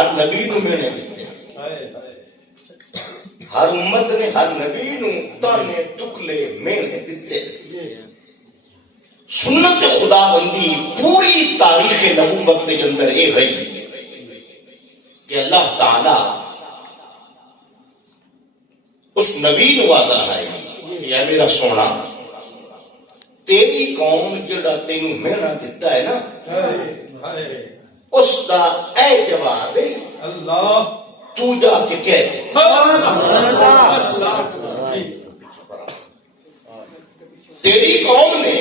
ہر نبی کو میں نے دیتے، ہر امت نے ہر نبی نو تانے ٹکلے میں نے دیتے۔ سنت خدا بندی پوری تاریخ نبوت کے اندر یہ ہے کہ اللہ تعالی اس نبی نو وعدہ ہے یا میرا سونا تیری قوم جڑا تینوں مہنا دیتا ہے نا اس دا اے جواب ہے اللہ تو جا کے کہہ دے۔ تیری قوم نے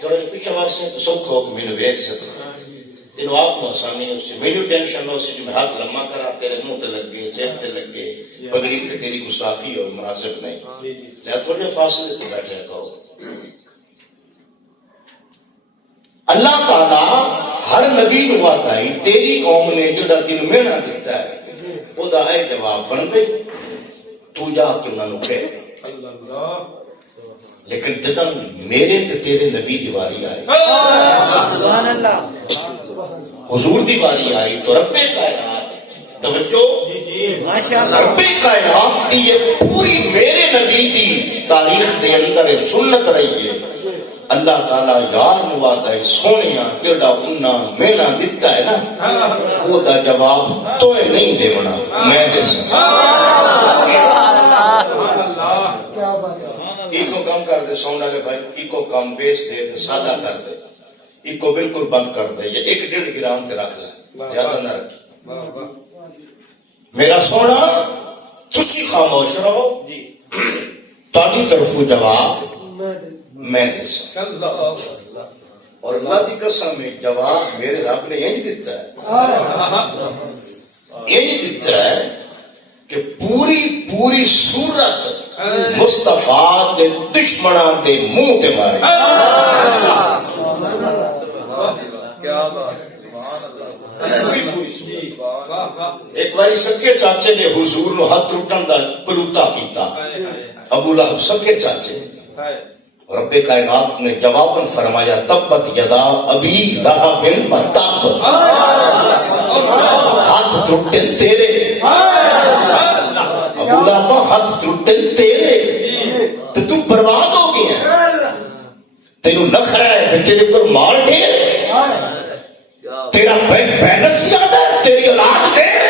تھوڑے پیچھے واسطے تو سب کھو کہ میں نے ویک سکتا تینوں آپ کو آسانی ہو سی میری ٹینشن ہو سی جو میں ہاتھ لمحہ کرا تیرے منہ تے لگ گئے سیب تے لگ گئے پگڑی تے تیری گستاخی اور مناسب نہیں لہذا تھوڑے فاصلے تے بیٹھے کرو۔ اللہ تعالیٰ ہر نبی نو وعدہ ہے تیری قوم نے جڑا تینوں مہنا دیتا ہے او دا اے جواب بن دے تو جا کے انہاں نو کہہ دے۔ لیکن جدن میرے تے تیرے نبی دی واری آئی سبحان اللہ حضور دی واری آئی تو رب کائنات توجہ ماشاءاللہ رب کائنات دی یہ پوری میرے نبی دی تاریخ دے اندر سنت رہی ہے۔ اللہ تعالیٰ یار نوادہ ہے سونیاں جڑا انہاں مینا دیتا ہے نا وہ دا جواب تو نہیں دے بنا میں دے سکتا۔ ایکو کام کر دے سونا لے بھائی ایکو کام بیچ دے سادہ کر دے ایکو بالکل بند کر دے یا 1.5 گرام تے رکھ لے زیادہ نہ رکھی۔ میرا سونا تسی خاموش رہو تاری طرفو جواب میں دے سکتا۔ اور اللہ دی قسم میں جواب میرے رب نے یہی دیتا ہے یہی دیتا ہے کہ پوری صورت مصطفیٰ دے دشمناں دے منہ تے مارے۔ ایک باری سکے چاچے نے حضور نو ہاتھ ٹوٹن دا پروتا کیتا ابو لہب سکے چاچے رب کائنات نے جواباً فرمایا تبت یدا ابی لہب و تب ہاتھ ٹوٹے تیرے ابو لہب ہاتھ ٹوٹے تیرے تو برباد ہو گیا تینوں نخرا ہے تیرے کو مال ڈھیر تیرا بیلنس زیادہ ہے تیری اولاد ڈھیر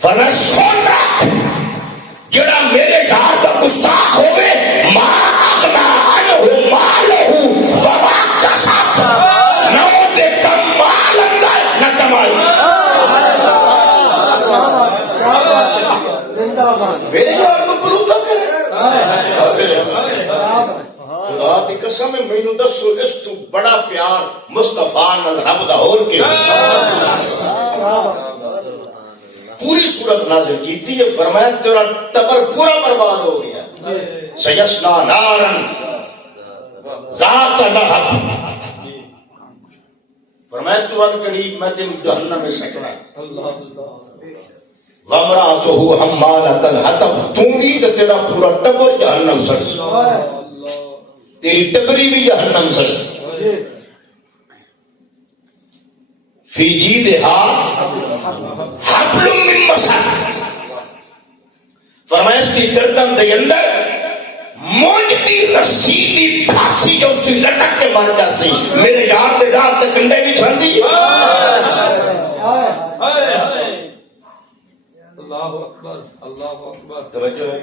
فرمایا سن رکھ جڑا میرے یار دا گستاخ ہوئے ماں اغنا عنہ مالہ وما کسب نہ دے کم مال اندر نہ کمائی۔ میرے یار کو پروتا کرے خدا دی قسم ہے مینوں دسو اس تو بڑا پیار مصطفیٰ نال رب دا اور کے پوری صورت نازل کیتی ہے فرمایا تیرا ٹبر پورا برباد ہو گیا سیصلی نارا ذات لہب فرمایا تو ان قریب میں تینوں جہنم میں سکنا وامرأتہ حمالۃ الحطب تم بھی تو تیرا پورا ٹبر جہنم سڑ تیری ٹبری بھی جہنم سڑ فی جیدہا حبل من مسد فرمایا اس کی گردن دے اندر مونج دی رسی دی پھانسی جو اس کی لٹک کے مر جاتی میرے یار دے رات تے کنڈے بھی چھندی اللہ اکبر اللہ اکبر توجہ ہے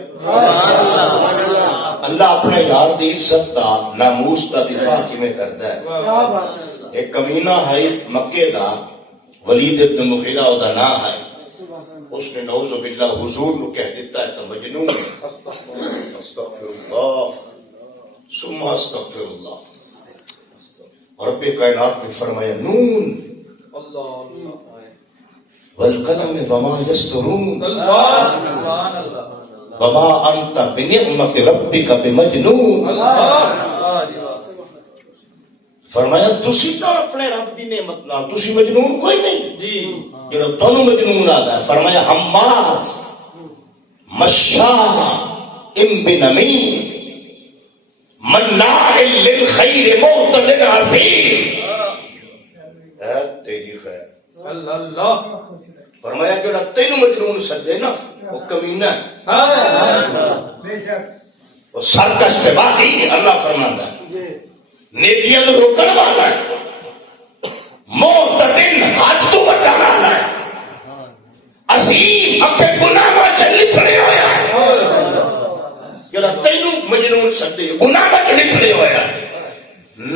اللہ اپنے یار دی عزت دا ناموس دا دفاع کیویں کردا ہے۔ ایک کمینہ ہے مکے دا ولید ابن مغیرہ او دا نام ہے اس نے نعوذ باللہ حضور نو کہہ دیتا ہے تو مجنون استغفر اللہ ثم استغفر اللہ رب کائنات نے فرمایا نون والقلم وما يسطرون وما انت بنعمت ربک بمجنون فرمایا تسی تو اپنے رب دی نعمت نال تسی مجنون کوئی نہیں جڑا تانوں مجنون آ گیا فرمایا حماز مشاء بنمیم مناع للخیر معتد عظیم تیری خیر اللہ فرمایا کہ تینوں مجنون سدے نا وہ کمینہ ہے، وہ سرکش باقی اللہ فرماندا ہے نیکیاں تو روکن والا ہے، معتدل حد تو بچانے والا ہے، عظیم اپنے گناہ وچ لکھڑے ہویا ہے، جڑا تینوں مجنون سدے گناہ وچ لکھڑے ہویا ہے۔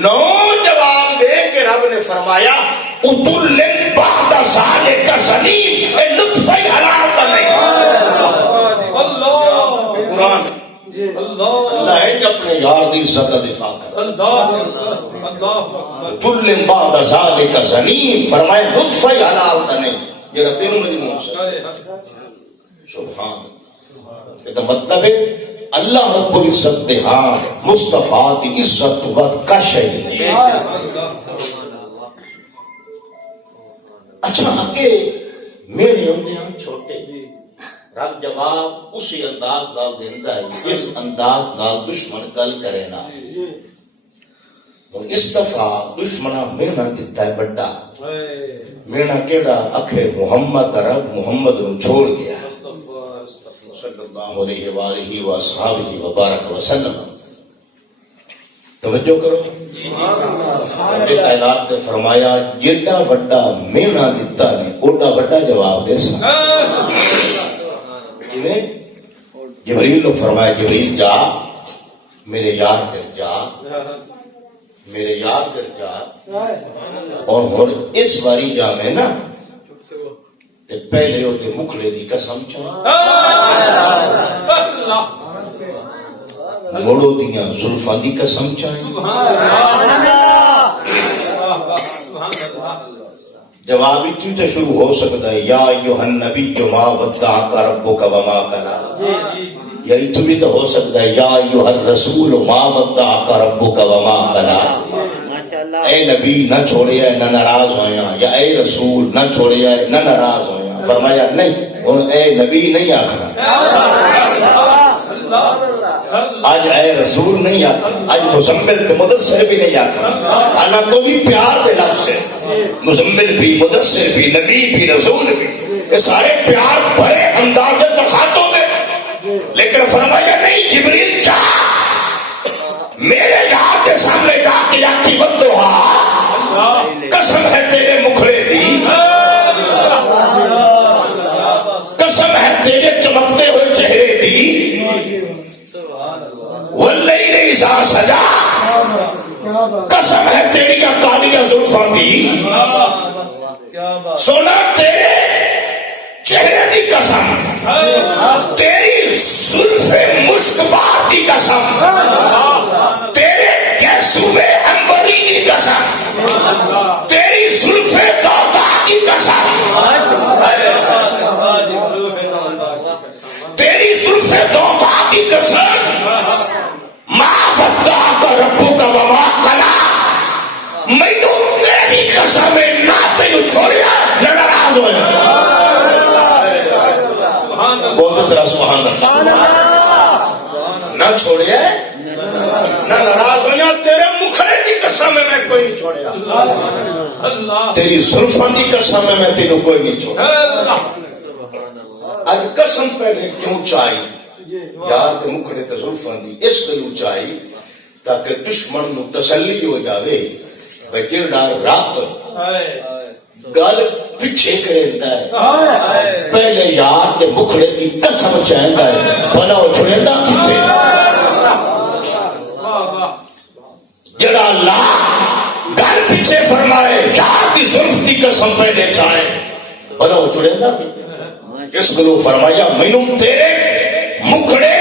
نو جواب دے کے رب نے فرمایا اتل بعد ذالک زنیم، اے لطف حلال کا نہیں۔ قرآن اللہ ہے کہ اپنے یار دی عزت کا دفاع کر اتل بعد ذالک زنیم، فرمایا لطف حلال کا نہیں جڑا تینوں مجنون سدے۔ سبحان اللہ، یہ تو مطلب ہے اللہ رب العزت دے ہاں مصطفیٰ دی عزت تو بعد کا شے نہیں۔ اچھا کہ میرے ہوندے ہم چھوٹے رب جواب اسی انداز نال دیندا ہے جس انداز نال دشمن گل کرے نا۔ اس دفعہ دشمنا مینا دتا ہے بڑا، مینا کیڑا اکھے محمد رب محمد نو چھوڑ گیا صلی اللہ علیہ وآلہ وصحابہ وبارک وسلم۔ توجہ کرو، رب کائنات نے فرمایا جیڑا وڈا مینا دتا نے اوڈا وڈا جواب دے سا۔ جبریل نے فرمایا جبریل جا میرے یار در جا، میرے یار در جا، اور ہن اس باری جا میں نا تے پہلے او دے مکھڑے دی قسم چاہیے، موڑو دیاں زلفاں دی قسم چاہیے۔ جواب اتنی تو شروع ہو سکتا ہے یا ایھا النبی ما ودعک ربک وما قلی، یا اتنی تو ہو سکتا ہے یا ایھا الرسول ما ودعک ربک وما قلی، اے نبی نہ چھوڑیا نہ ناراض ہویا، یا اے رسول نہ چھوڑیا نہ ناراض ہویا۔ فرمایا نہیں، ہن اے نبی نہیں آکھنا، آج اے رسول نہیں آکھنا، آج مزمل تے مدثر بھی نہیں آکھنا، حالانکہ بھی پیار دے لفظ ہے، مزمل بھی مدثر بھی نبی بھی رسول بھی، یہ سارے پیار بھرے انداز تخاطب میں، لیکن فرمایا نہیں جبریل جا میرے یار کے سامنے جا کے آتی بددعا قسم ہے تیرے مکھڑے دی، قسم ہے تیرے چمکتے ہوئے چہرے دی، واللیل اذا سجا، قسم ہے تیری کالیاں زلفاں دی، سونا تیرے چہرے دی قسم، تیری زلف مشکبار دی قسم، تیرے گیسوے انبری کی قسم، تیری زلف دوتا کی قسم، تیری زلف دوتا کی قسم، ما ودعک ربک وما قلی، مینوں تیری قسم ہے نہ تینوں چھوڑیا نہ ناراض ہویا۔ بولو ذرا سبحان اللہ، نہ چھوڑیا نہ ناراض ہویا، تیرے مکھڑے دی قسم ہے میں کوئی نہیں چھوڑیا، تیری زلفاں دی قسم ہے میں تینوں کوئی نہیں چھوڑیا۔ اج قسم پہلے کیوں چاہیے یار تے مکھڑے تے زلفاں دی اس لیے اونچائی تاکہ دشمن نو تسلی ہو جاوے بھئی جیڑا رب گل پیچھے کریندا ہے پہلے یار تے مکھڑے کی قسم چاہندا ہے بھلا او چھڑیندا کتے، جیڑا اللہ گل پیچھے فرمائے یار دی زلف دی قسم پہلے چاہے بھلا او چھڑیندا کتے۔ اس کو فرمایا مینوں تیرے مکھڑے